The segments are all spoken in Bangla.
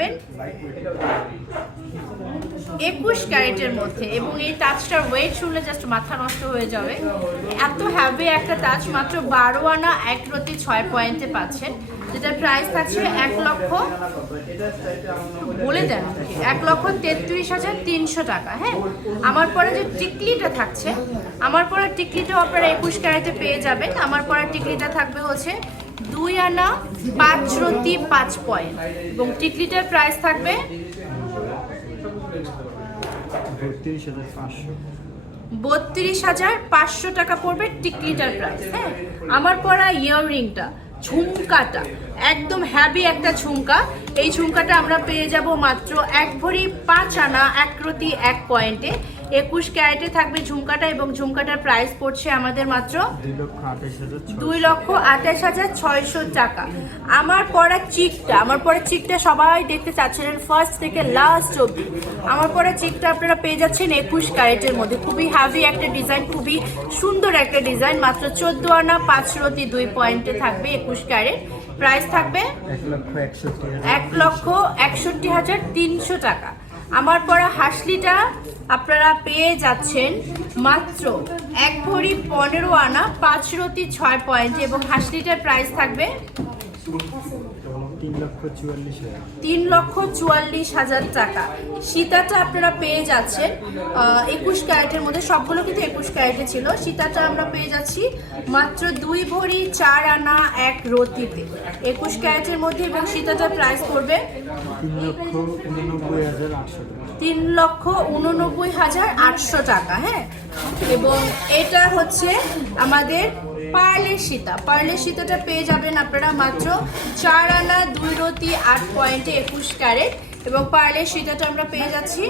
যাবেন 21 ক্যারেটের মধ্যে, এবং এই তাজটার ওয়েট শুনলে জাস্ট মাথা নষ্ট হয়ে যাবে। এত হ্যাভি একটা তাজ মাত্র 12 আনা 1 রতি 6 পয়েন্টে পাচ্ছেন, যেটার প্রাইস থাকছে 1,33,300 টাকা। হ্যাঁ, আমার পরে যে টিকলিটা থাকছে, আমার পরে টিকলিটাও আপনারা 21 ক্যারেটে পেয়ে যাবেন। আমার পরে টিকলিটা থাকবে হচ্ছে 2 আনা 5 রতি 5 পয়েন্ট, এবং টিকলিটার প্রাইস থাকবে 32,500 টাকা পড়বে টিকলিটার প্রাইস। হ্যাঁ, আমার পরা ইয়াররিংটা, ঝুমকাটা একদম হ্যাভি একটা ঝুমকা। এই ঝুমকাটা আমরা পেয়ে যাব মাত্র 1 ভরি 5 আনা 1 রতি 1 পয়েন্টে। 21 ক্যারেটে থাকবে ঝুমকাটা, এবং ঝুমকাটার প্রাইস পড়ছে আমাদের মাত্র 2,28,600 টাকা। আমার পরা চিকটা সবাই দেখতে চাচ্ছিলেন ফার্স্ট থেকে লাস্ট অবধি। আমার পরা চিকটা আপনারা পেয়ে যাচ্ছেন 21 ক্যারেটের মধ্যে। খুবই হ্যাভি একটা ডিজাইন, খুবই সুন্দর একটা ডিজাইন। মাত্র 14 আনা 5 রতি 2 পয়েন্টে থাকবে 21 ক্যারেট। প্রাইস থাকবে 1,61,300 টাকা। আমার পরা হাসলিটা আপনারা পেয়ে যাচ্ছেন মাত্র 1 ভরি 15 আনা 5 রতি 6 পয়েন্ট, এবং হাসলিটার প্রাইস থাকবে 3,44,000 টাকা। সীতাটা আপনারা পেয়ে যাচ্ছেন 21 ক্যারেটের মধ্যে, সবগুলো কিন্তু 21 ক্যারেটে ছিল। সীতাটা আমরা পেয়ে যাচ্ছি মাত্র 2 ভরি 4 আনা 1 রতিতে 21 ক্যারেটের মধ্যে, এবং সীতাটার প্রাইস পড়বে 3,89,800 টাকা। হ্যাঁ, এবং এটা হচ্ছে আমাদের পার্লের সীতাটা পেয়ে যাবেন আপনারা মাত্র 4 আনা 2 রতি 8 পয়েন্টে 21 ক্যারেট, এবং পার্লের সীতাটা আমরা পেয়ে যাচ্ছি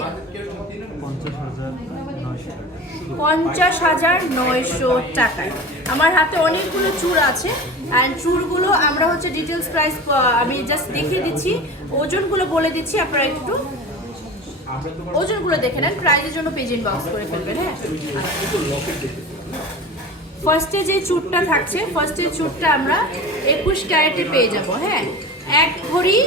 50,900 টাকায়। আমার হাতে অনেকগুলো চূড় আছে, অ্যান্ড চূড়গুলো আমরা হচ্ছে ডিটেলস প্রাইস আমি জাস্ট দেখিয়ে দিচ্ছি, ওজনগুলো বলে দিচ্ছি, আপনারা একটু ওজনগুলো দেখে নেন, প্রাইজের জন্য পেজ ইনবক্স করে ফেলবেন। হ্যাঁ, ফার্স্টে যে চূড়টা থাকছে, ফার্স্টের চূড়টা আমরা 21 ক্যারেটে পেয়ে যাব। হ্যাঁ, 1 ভরি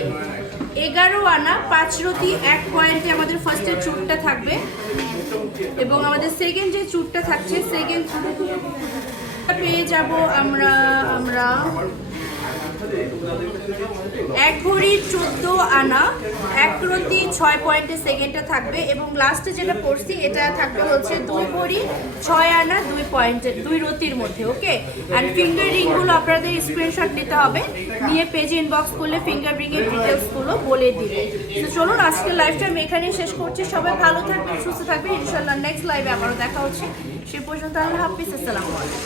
11 আনা 5 রতি 1 পয়েন্টে আমাদের ফার্স্টের চূড়টা থাকবে, এবং আমাদের সেকেন্ড যে চূড়টা থাকছে, সেকেন্ড পেয়ে যাব আমরা 1 ভরি 14 আনা 1 রতি 6 পয়েন্টে সেকেন্ডটা থাকবে, এবং লাস্টে যেটা পড়ছি এটা থাকবে হচ্ছে 2 ভরি 6 আনা 2 পয়েন্টে 2 রতির মধ্যে। ওকে, অ্যান্ড ফিঙ্গার রিংগুলো আপনাদের স্ক্রিনশট নিতে হবে, নিয়ে পেজে ইনবক্স করলে ফিঙ্গার রিংয়ের ডিটেলসগুলো বলে দিবে। তো চলুন, আজকের লাইভটা আমি এখানেই শেষ করছি। সবাই ভালো থাকবেন, সুস্থ থাকবেন। ইনশাল্লাহ নেক্সট লাইভে আবারও দেখা হচ্ছে। সে পর্যন্ত আল্লাহ হাফিজ, আসসালামু আলাইকুম।